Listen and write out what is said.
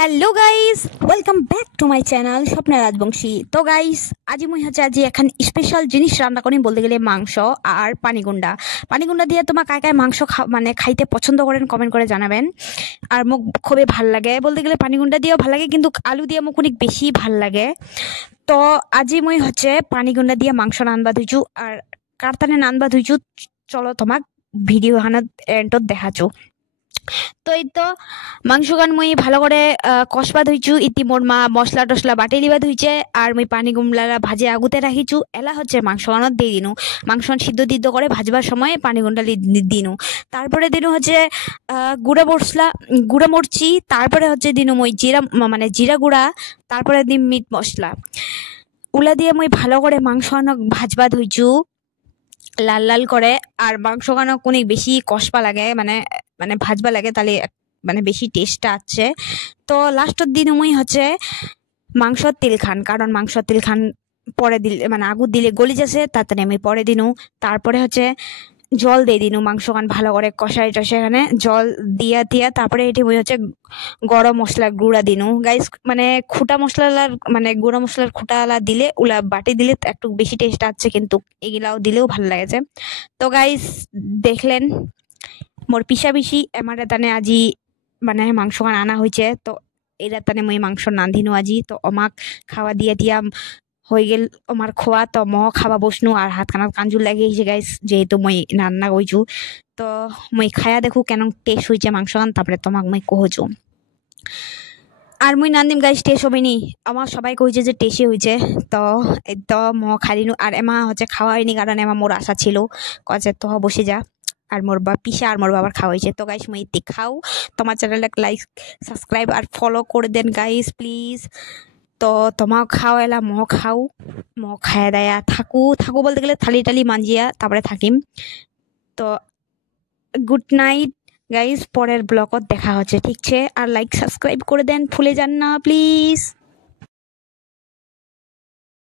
Hello guys, welcome back to my channel Swapna Rajbanshi. তো guys, আজি মুই হচ্ছে আজি এখন স্পেশাল জিনিস রান্না করি, বলতে গেলে মাংস আর পানিগুন্ডা। পানিগুন্ডা দিয়ে তোমার কায় কায় মাংস মানে খাইতে পছন্দ করেন কমেন্ট করে জানাবেন। আর মোক খুবই ভাল লাগে, বলতে গেলে পানিগুন্ডা দিয়েও ভাল লাগে, কিন্তু আলু দিয়ে মোক অনেক বেশি ভাল লাগে। তো আজি মুই হচ্ছে পানিগুন্ডা দিয়ে মাংস রান্না ধুইছু আর কারতানে রান্না ধুইছু। চলো তোমাক ভিডিও হানা এন্ডত দেখাছো। তো এই তো মাংস গান মুই ভালো করে কষবা ধুইছু, ইতি মোর মা মশলা টসলা বাটি দিবা ধুইছে, আর মুই পানি গুমলারা ভাজে আগুতে রাখিছু। এলা হচ্ছে মাংস গানত দিয়ে দিনু, মাংস সিদ্ধ দিদ্ধ করে ভাজবার সময় পানি গুন্ডা দিনু। তারপরে দিনু হচ্ছে গুঁড়া মশলা, গুঁড়া মরচি, তারপরে হচ্ছে দিনু মই জিরা মানে জিরা গুঁড়া, তারপরে দিন মিট মশলা উলা দিয়ে মুই ভালো করে মাংস ভাজবা ধুইছু লাল লাল করে। আর মাংস গানো অনেক বেশি কষবা লাগে, মানে মানে ভাজবা লাগে, তাহলে মানে বেশি টেস্টটা আছে। তো লাস্টের দিন মুই হচ্ছে মাংসর তেল খান, কারণ মাংসর তেল খান পরে দিলে মানে আগুন দিলে গলি যাচ্ছে, তাড়াতাড়ি আমি পরে দিনু। তারপরে হচ্ছে জল দিয়ে দিনু, মাংস খান ভালো করে কষাই টষাই এখানে জল দিয়া দিয়া, তারপরে এটি মুই হচ্ছে গরম মশলার গুঁড়া দিনু গাইস। মানে খুঁটা মশলার মানে গুঁড়া মশলার খুঁটালা দিলে উলা বাটি দিলে একটু বেশি টেস্ট আছে, কিন্তু এগুলাও দিলেও ভালো লাগেছে। তো গাইস দেখলেন মোর পিসা পিসি এমারে তানে আজি মানে মাংস খান আনা হয়েছে। তো এরা তানে মই মাংস রাঁধিনু আজি। তো আমাক খাওয়া দিয়ে দিয়া হয়ে গেল আমার খোয়া। তো খাওয়া বসনু আর হাত খানাত কাঞ্জুর লাগে গেছে গাইস, যেহেতু মই রান্না করছু। তো মই খায়া দেখু কেন টেস্ট হয়েছে মাংস খান, তারপরে তোমাক মই কহছু। আর মুই নান্দিম গাইস টেস্ট হবে নি, আমার সবাই কইছে যে টেস্টই হয়েছে। তো এই তো খাইলিনু, আর এমা হচ্ছে খাওয়া হয়নি, কারণ এমা মোর আশা ছিল কছে তো বসে যা। আর মোর পিসা আর মোর বাবার খাওয়া হয়েছে। তো গাইস মুই এতে খাও, তোমার চ্যানেলটা লাইক সাবস্ক্রাইব আর ফলো করে দেন গাইস প্লিজ। তো তোমাও খাও, এলা খাও, খায়া দায়া থাকু থাকু, বলতে গেলে থালি টালি মাঞ্জিয়া তারপরে থাকিম। তো গুড নাইট গাইস, পরের ব্লগত দেখা হচ্ছে, ঠিক আছে? আর লাইক সাবস্ক্রাইব করে দেন, ভুলে যান না প্লিজ।